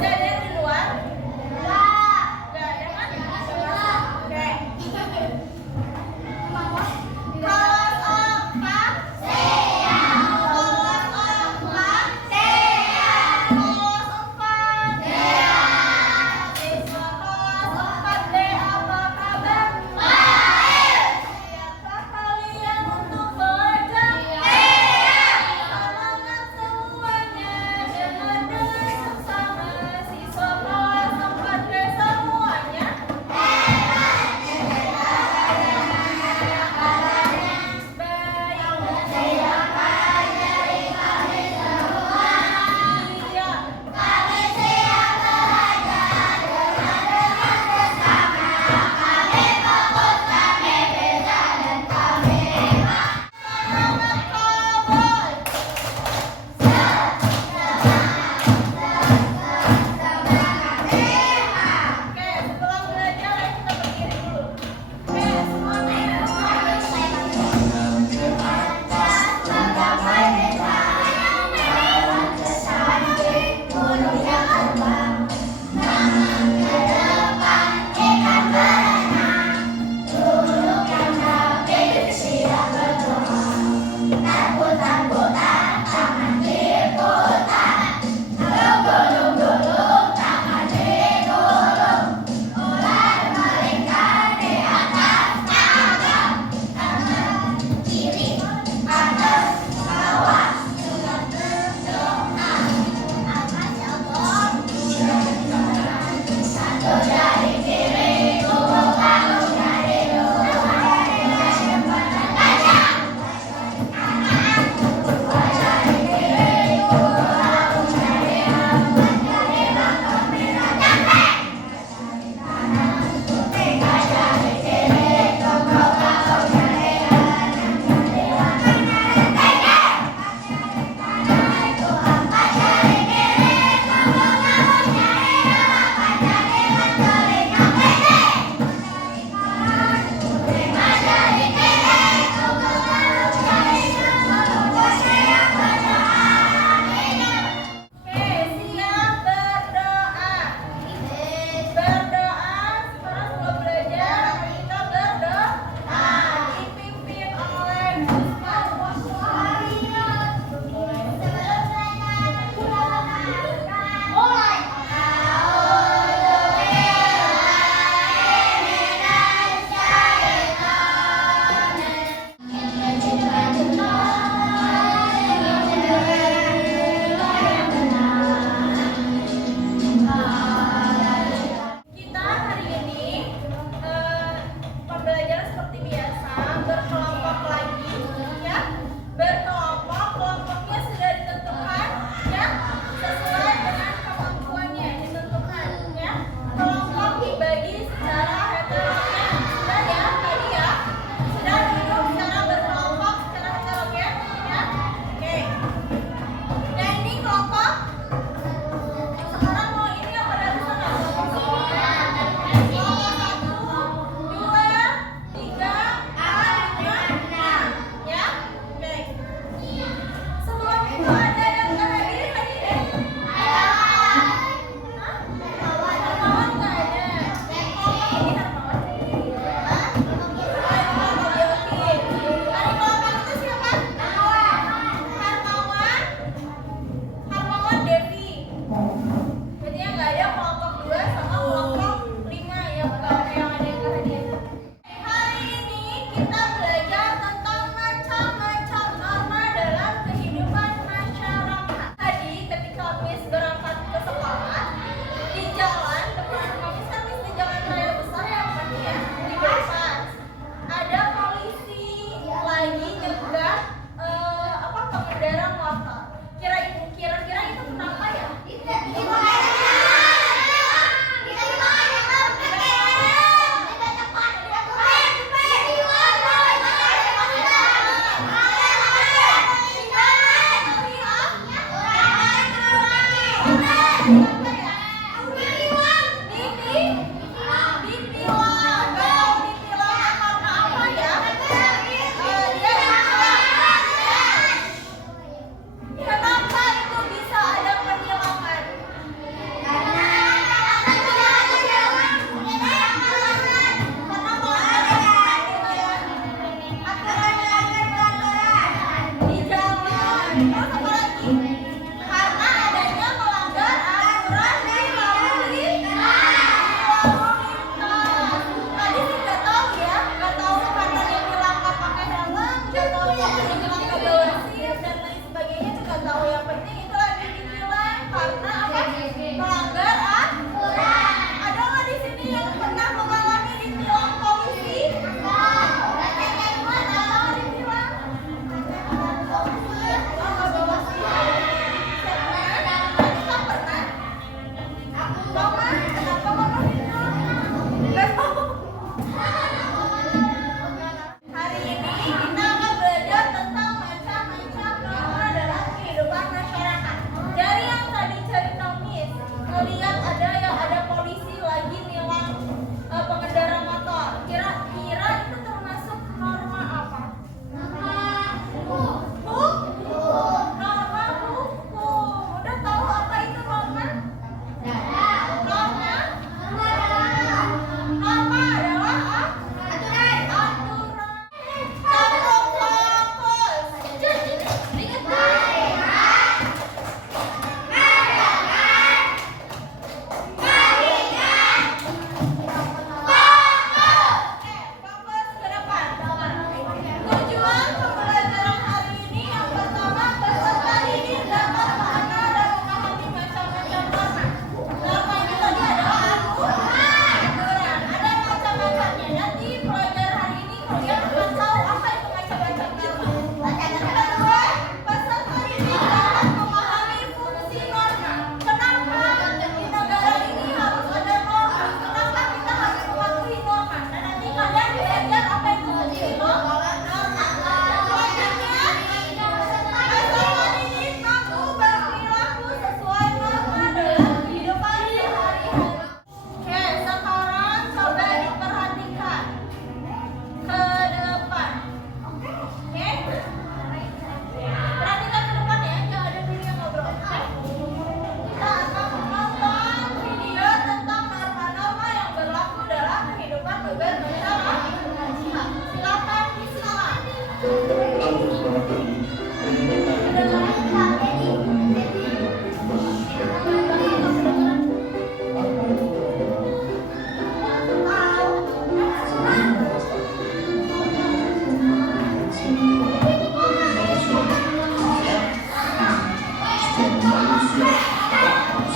Masih ada yang di luar? Enggak ada kan? Oke. Kelas 4 siap. Kelas 4 siap. Kelas 4 siap. Siswa kelas 4D apa kabar? Baik. Siapkah kalian untuk belajar? Siap. Semangat semuanya, dengar dengan seksama. Siswa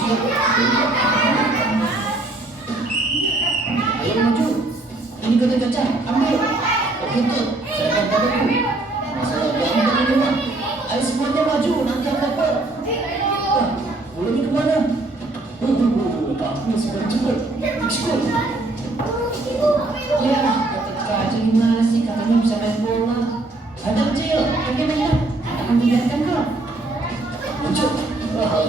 Ayo maju. Ini kata kaca, ambil. Oke tuh, saya akan bantu. Masalah gampang ini mah. Ayo semuanya maju, nanti akan dapat. Wah, bolanya kemana? Aku masih cepat. Ikut. Ya, kata kaca gimana sih? Katanya bisa main bola. Ada kecil, oke mainnya. Akan dibiarkan kok. Maju. Soal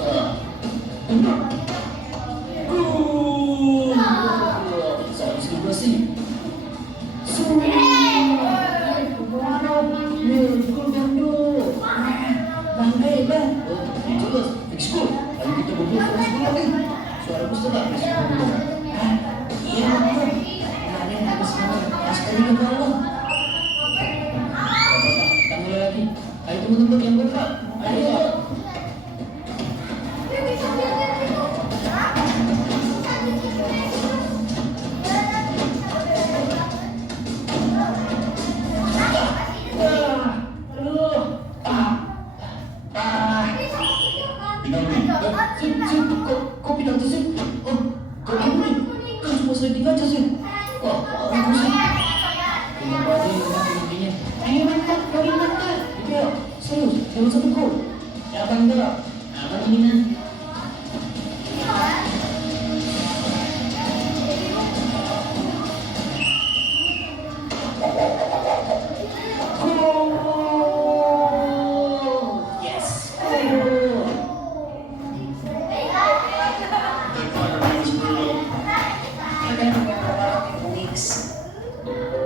sih. Ayo teman-teman yang bergerak. Ayo. Kok pindah tuh sih? Oh, kok ini? Kan cuma sedikit aja sih. Oh, aku sih. Ini baju intinya. Ayo mantap, kau mantap. Oke, serius, jangan satu gol. Ya abang enggak. Abang ini kan.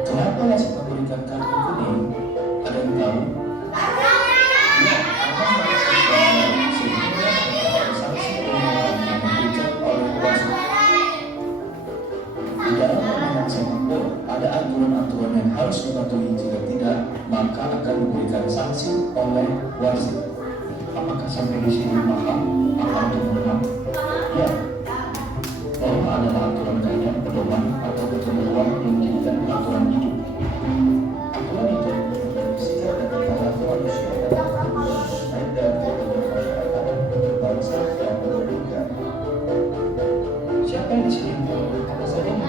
Kenapa wasit memberikan kartu kuning? Ada yang tahu? Ya, sehingga sanksi yang diberikan oleh wasit. Di dalam permainan sepak bola ada aturan-aturan yang harus dipatuhi. Jika tidak, maka akan diberikan sanksi oleh wasit. Apakah sampai di sini paham apa itu menang? Ya. Norma adalah aturan kaya, pedoman, atau ketentuan yang menjadikan aturan hidup. Aturan itu berfungsi dan perilaku manusia dalam baik dan masyarakat berbangsa dan bernegara. Siapa yang di sini? Apa saja yang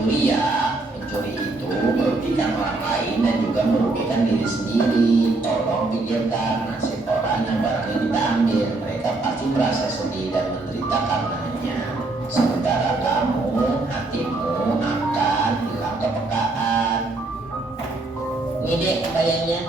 mencuri ya, mencuri itu merugikan orang lain dan juga merugikan diri sendiri. Tolong pikirkan nasib orang yang barangnya kita ambil. Mereka pasti merasa sedih dan menderita karenanya. Sementara kamu, hatimu akan hilang kepekaan. Ini deh kayaknya.